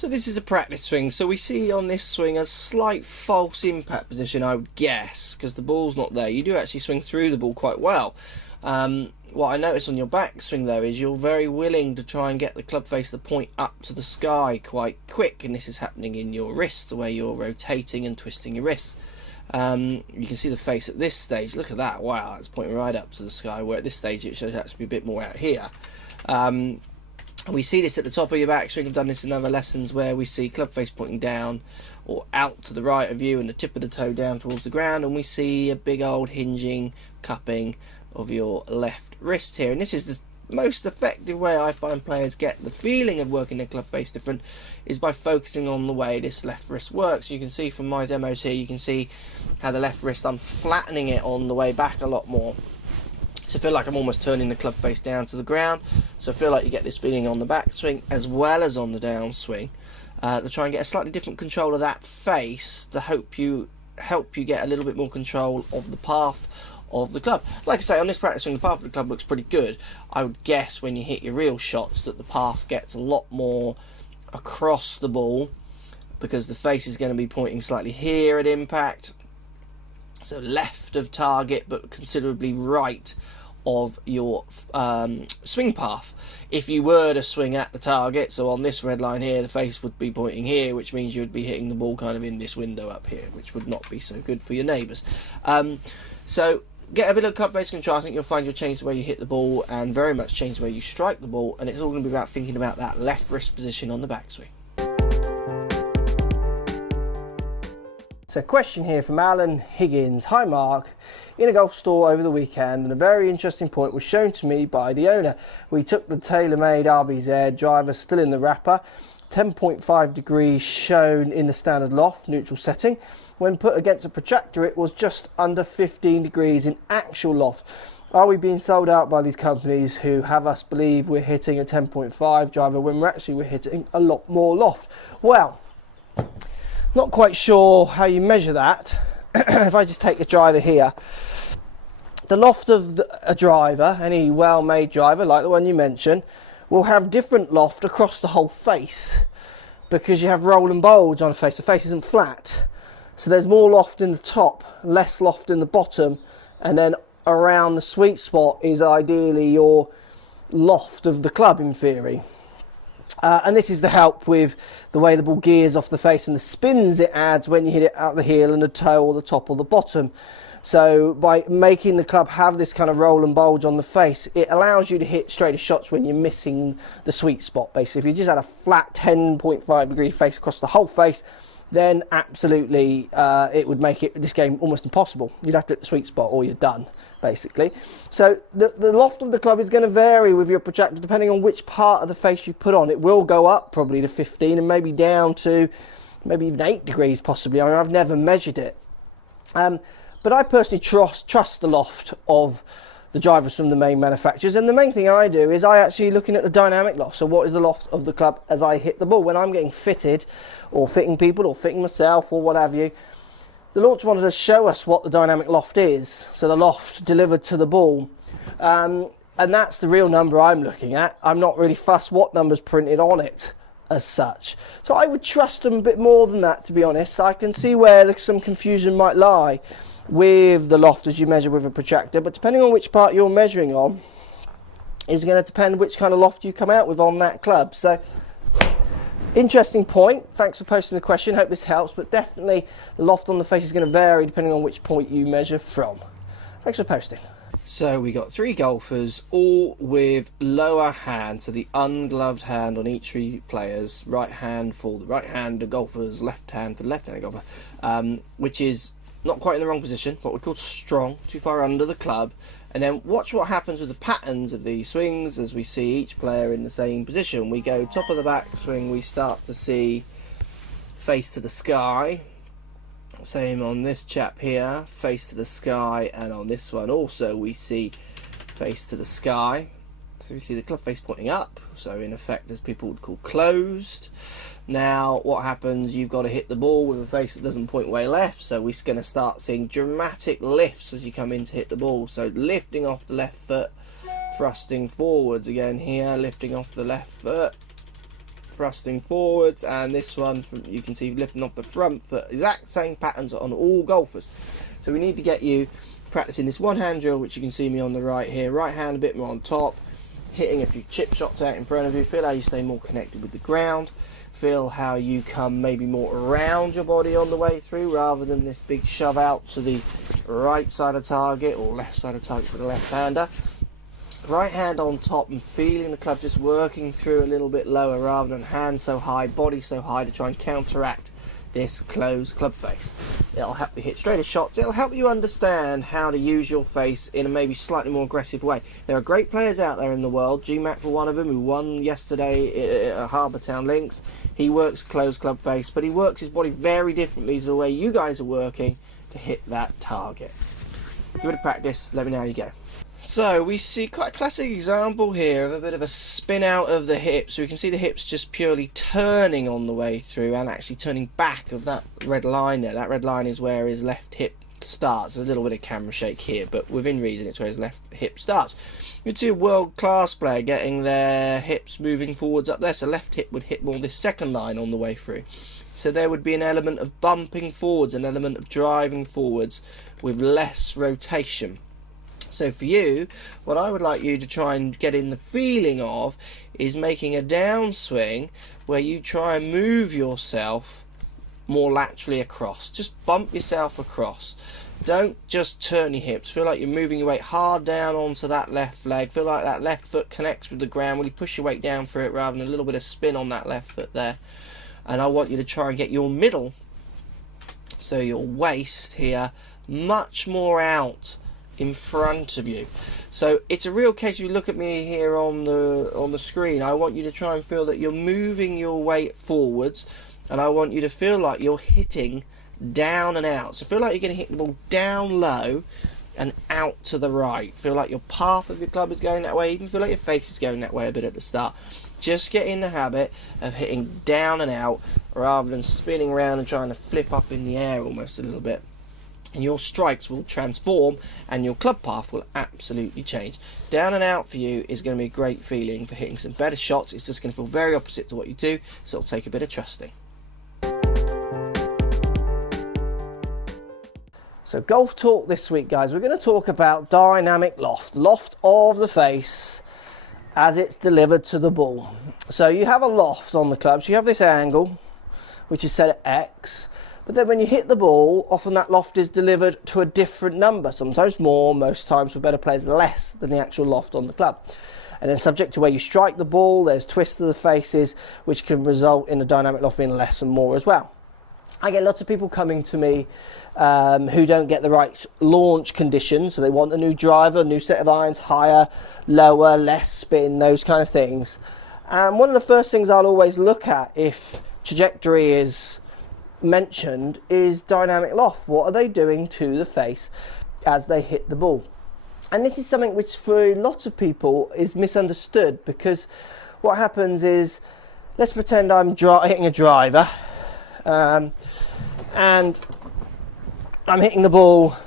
So this is a practice swing. So we see on this swing a slight false impact position, I would guess, because the ball's not there. You do actually swing through the ball quite well. What I notice on your backswing though is you're very willing to try and get the club face to point up to the sky quite quick, and this is happening in your wrist, where you're rotating and twisting your wrists. You can see the face at this stage. Look at that. Wow, it's pointing right up to the sky, where at this stage it should actually be a bit more out here. We see this at the top of your backswing. I've done this in other lessons where we see club face pointing down or out to the right of you and the tip of the toe down towards the ground, and we see a big old hinging cupping of your left wrist here. And this is the most effective way I find players get the feeling of working their club face different, is by focusing on the way this left wrist works. You can see from my demos here, you can see how the left wrist, I'm flattening it on the way back a lot more. So I feel like I'm almost turning the club face down to the ground. So I feel like you get this feeling on the backswing as well as on the downswing, to try and get a slightly different control of that face to help you get a little bit more control of the path of the club. Like I say, on this practice swing, the path of the club looks pretty good. I would guess when you hit your real shots that the path gets a lot more across the ball, because the face is going to be pointing slightly here at impact, so left of target but considerably right of your swing path. If you were to swing at the target, so on this red line here, the face would be pointing here, which means you would be hitting the ball kind of in this window up here, which would not be so good for your neighbours. So get a bit of club face control. I think you'll find you'll change the way you hit the ball, and very much change the way you strike the ball, and it's all going to be about thinking about that left wrist position on the backswing. So question here from Alan Higgins. Hi Mark, in a golf store over the weekend, and a very interesting point was shown to me by the owner. We took the tailor-made RBZ driver still in the wrapper, 10.5 degrees shown in the standard loft neutral setting. When put against a protractor it was just under 15 degrees in actual loft. Are we being sold out by these companies who have us believe we're hitting a 10.5 driver when we're hitting a lot more loft? Well, not quite sure how you measure that. If I just take a driver here, the loft of a driver, any well-made driver like the one you mentioned, will have different loft across the whole face, because you have roll and bulge on a face. The face isn't flat, so there's more loft in the top, less loft in the bottom, and then around the sweet spot is ideally your loft of the club in theory. And this is the help with the way the ball gears off the face and the spins it adds when you hit it out the heel and the toe or the top or the bottom. So by making the club have this kind of roll and bulge on the face, it allows you to hit straighter shots when you're missing the sweet spot. Basically, if you just had a flat 10.5 degree face across the whole face, then absolutely it would make this game almost impossible. You'd have to hit the sweet spot or you're done, basically. So the loft of the club is going to vary with your protractor depending on which part of the face you put on. It will go up probably to 15 and maybe down to maybe even 8 degrees possibly. I mean, I've never measured it. But I personally trust the loft of the drivers from the main manufacturers, and the main thing I do is I actually looking at the dynamic loft. So what is the loft of the club as I hit the ball when I'm getting fitted, or fitting people, or fitting myself, or what have you. The launch wanted to show us what the dynamic loft is, so the loft delivered to the ball, and that's the real number I'm looking at. I'm not really fussed what number's printed on it as such, so I would trust them a bit more than that, to be honest. I can see where some confusion might lie with the loft as you measure with a protractor, but depending on which part you're measuring on is going to depend which kind of loft you come out with on that club. So interesting point, thanks for posting the question, hope this helps, but definitely the loft on the face is going to vary depending on which point you measure from. Thanks for posting. So we got 3 golfers, all with lower hand, so the ungloved hand on each 3 players, right hand for the right-hander golfers, left hand for the left-hander golfer, which is not quite in the wrong position, what we call strong, too far under the club. And then watch what happens with the patterns of these swings as we see each player in the same position. We go top of the back swing, we start to see face to the sky. Same on this chap here, face to the sky, and on this one also we see face to the sky. So we see the club face pointing up, so in effect as people would call closed. Now what happens, you've got to hit the ball with a face that doesn't point way left, so we're going to start seeing dramatic lifts as you come in to hit the ball. So lifting off the left foot, thrusting forwards again here, lifting off the left foot, thrusting forwards, and this one you can see lifting off the front foot. Exact same patterns on all golfers. So we need to get you practicing this one hand drill, which you can see me on the right here. Right hand a bit more on top, hitting a few chip shots out in front of you. Feel how you stay more connected with the ground. Feel how you come maybe more around your body on the way through, rather than this big shove out to the right side of target or left side of target for the left hander. Right hand on top and feeling the club just working through a little bit lower, rather than hand so high, body so high, to try and counteract this closed club face. It'll help you hit straighter shots. It'll help you understand how to use your face in a maybe slightly more aggressive way. There are great players out there in the world. GMAC for one of them, who won yesterday at Harbour Town Links. He works closed club face, but he works his body very differently to the way you guys are working to hit that target. Give it a practice. Let me know how you go. So we see quite a classic example here of a bit of a spin out of the hips. So we can see the hips just purely turning on the way through and actually turning back of that red line there. That red line is where his left hip starts. There's a little bit of camera shake here, but within reason it's where his left hip starts. You'd see a world-class player getting their hips moving forwards up there. So left hip would hit more this second line on the way through. So there would be an element of bumping forwards, an element of driving forwards with less rotation. So for you, what I would like you to try and get in the feeling of is making a downswing where you try and move yourself more laterally across. Just bump yourself across. Don't just turn your hips. Feel like you're moving your weight hard down onto that left leg. Feel like that left foot connects with the ground. Really push your weight down through it, rather than a little bit of spin on that left foot there. And I want you to try and get your middle, so your waist here, much more out in front of you. So it's a real case. If you look at me here on the screen, I want you to try and feel that you're moving your weight forwards, and I want you to feel like you're hitting down and out. So feel like you're going to hit the ball down low and out to the right. Feel like your path of your club is going that way. Even feel like your face is going that way a bit at the start. Just get in the habit of hitting down and out, rather than spinning around and trying to flip up in the air almost a little bit. And your strikes will transform and your club path will absolutely change. Down and out for you is going to be a great feeling for hitting some better shots. It's just going to feel very opposite to what you do, so it'll take a bit of trusting. So golf talk this week, guys. We're going to talk about dynamic loft of the face as it's delivered to the ball. So you have a loft on the club. So you have this angle, which is set at X. But then when you hit the ball, often that loft is delivered to a different number. Sometimes more, most times for better players less than the actual loft on the club. And then subject to where you strike the ball, there's twists of the faces, which can result in the dynamic loft being less and more as well. I get lots of people coming to me who don't get the right launch conditions. So they want a new driver, a new set of irons, higher, lower, less spin, those kind of things. And one of the first things I'll always look at if trajectory is mentioned is dynamic loft. What are they doing to the face as they hit the ball? And this is something which for lots of people is misunderstood, because what happens is, let's pretend I'm hitting a driver and I'm hitting the ball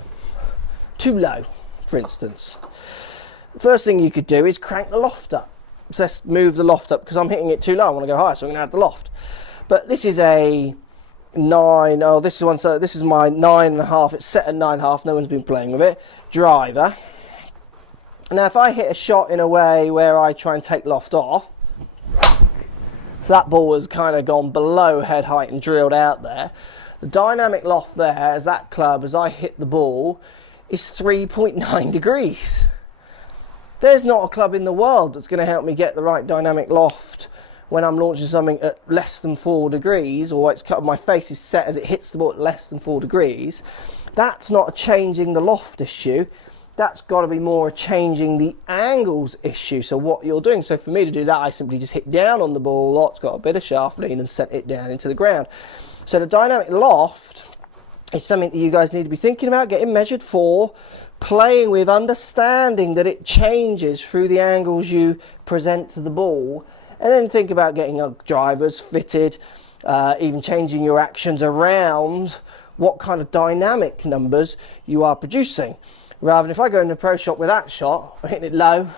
too low, for instance. The first thing you could do is crank the loft up. So let's move the loft up, because I'm hitting it too low. I want to go higher, so I'm going to add the loft. But this is a 9, oh this is one, so this is my 9.5, it's set at 9.5, no one's been playing with it, driver. Now if I hit a shot in a way where I try and take loft off, so that ball has kind of gone below head height and drilled out there, the dynamic loft there, as that club, as I hit the ball, is 3.9 degrees. There's not a club in the world that's going to help me get the right dynamic loft when I'm launching something at less than 4 degrees, or my face is set as it hits the ball at less than 4 degrees. That's not a changing the loft issue. That's got to be more a changing the angles issue. So what you're doing, so for me to do that, I simply just hit down on the ball, lot's got a bit of shaft lean, and sent it down into the ground. So the dynamic loft is something that you guys need to be thinking about, getting measured for, playing with, understanding that it changes through the angles you present to the ball. And then think about getting drivers fitted, even changing your actions around what kind of dynamic numbers you are producing. Rather than if I go into a pro shot with that shot, I'm hitting it low,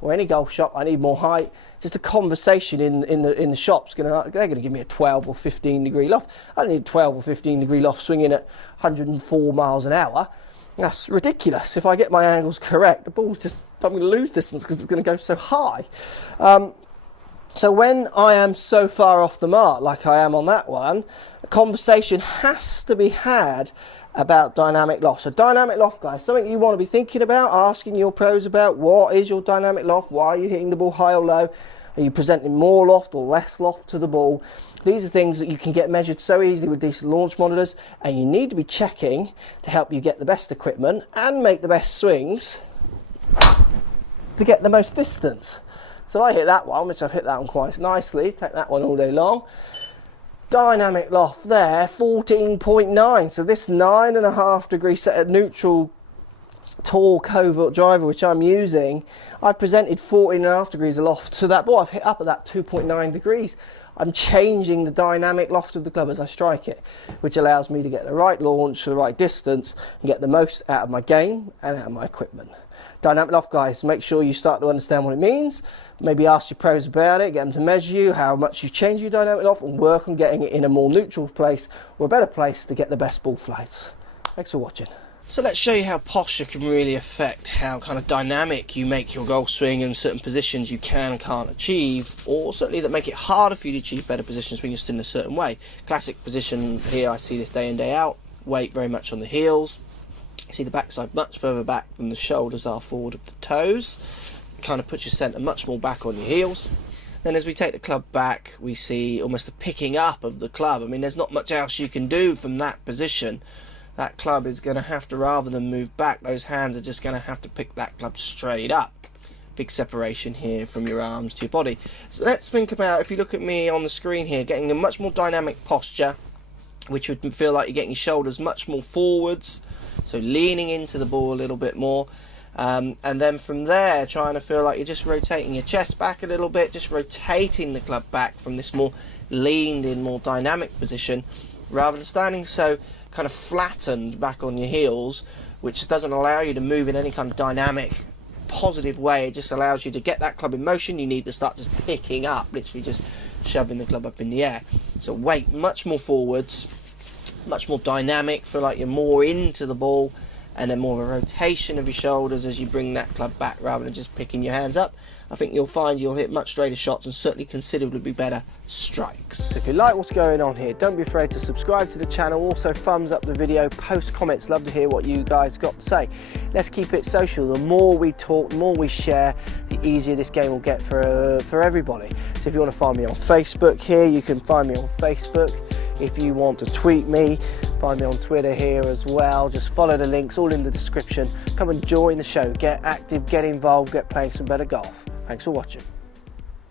or any golf shop, I need more height. Just a conversation in the shop's they're going to give me a 12 or 15 degree loft. I don't need a 12 or 15 degree loft swinging at 104 miles an hour. That's ridiculous. If I get my angles correct, the ball's just, I'm going to lose distance because it's going to go so high. So when I am so far off the mark, like I am on that one, a conversation has to be had about dynamic loft. So dynamic loft, guys, something you want to be thinking about, asking your pros about. What is your dynamic loft? Why are you hitting the ball high or low? Are you presenting more loft or less loft to the ball? These are things that you can get measured so easily with decent launch monitors, and you need to be checking to help you get the best equipment and make the best swings to get the most distance. So I hit that one, which I've hit that one quite nicely. Take that one all day long. Dynamic loft there, 14.9. So this 9.5 degree set at neutral tall covert driver, which I'm using, I've presented 14.5 degrees of loft to that ball. I've hit up at that 2.9 degrees. I'm changing the dynamic loft of the club as I strike it, which allows me to get the right launch, the right distance, and get the most out of my game and out of my equipment. Dynamic loft, guys, make sure you start to understand what it means. Maybe ask your pros about it, get them to measure you, how much you change your dynamic loft, and work on getting it in a more neutral place or a better place to get the best ball flights. Thanks for watching. So let's show you how posture can really affect how kind of dynamic you make your golf swing and certain positions you can and can't achieve, or certainly that make it harder for you to achieve better positions when you're stood in a certain way. Classic position here, I see this day in, day out. Weight very much on the heels. You see the backside much further back than the shoulders are forward of the toes. Kind of puts your centre much more back on your heels. Then as we take the club back, we see almost a picking up of the club. I mean, there's not much else you can do from that position. That club is going to have to, rather than move back, those hands are just going to have to pick that club straight up. Big separation here from your arms to your body. So let's think about, if you look at me on the screen here, getting a much more dynamic posture, which would feel like you're getting your shoulders much more forwards, so leaning into the ball a little bit more. And then from there, trying to feel like you're just rotating your chest back a little bit, just rotating the club back from this more leaned in, more dynamic position, rather than standing so kind of flattened back on your heels, which doesn't allow you to move in any kind of dynamic, positive way. It just allows you to get that club in motion. You need to start just picking up, literally just shoving the club up in the air. So weight much more forwards, much more dynamic, feel like you're more into the ball, and then more of a rotation of your shoulders as you bring that club back rather than just picking your hands up. I think you'll find you'll hit much straighter shots and certainly considerably better strikes. If you like what's going on here, don't be afraid to subscribe to the channel. Also thumbs up the video, post comments, love to hear what you guys got to say. Let's keep it social. The more we talk, the more we share, the easier this game will get for everybody. So if you want to find me on Facebook here, you can find me on Facebook. If you want to tweet me, find me on Twitter here as well. Just follow the links, all in the description. Come and join the show, get active, get involved, get playing some better golf. Thanks for watching.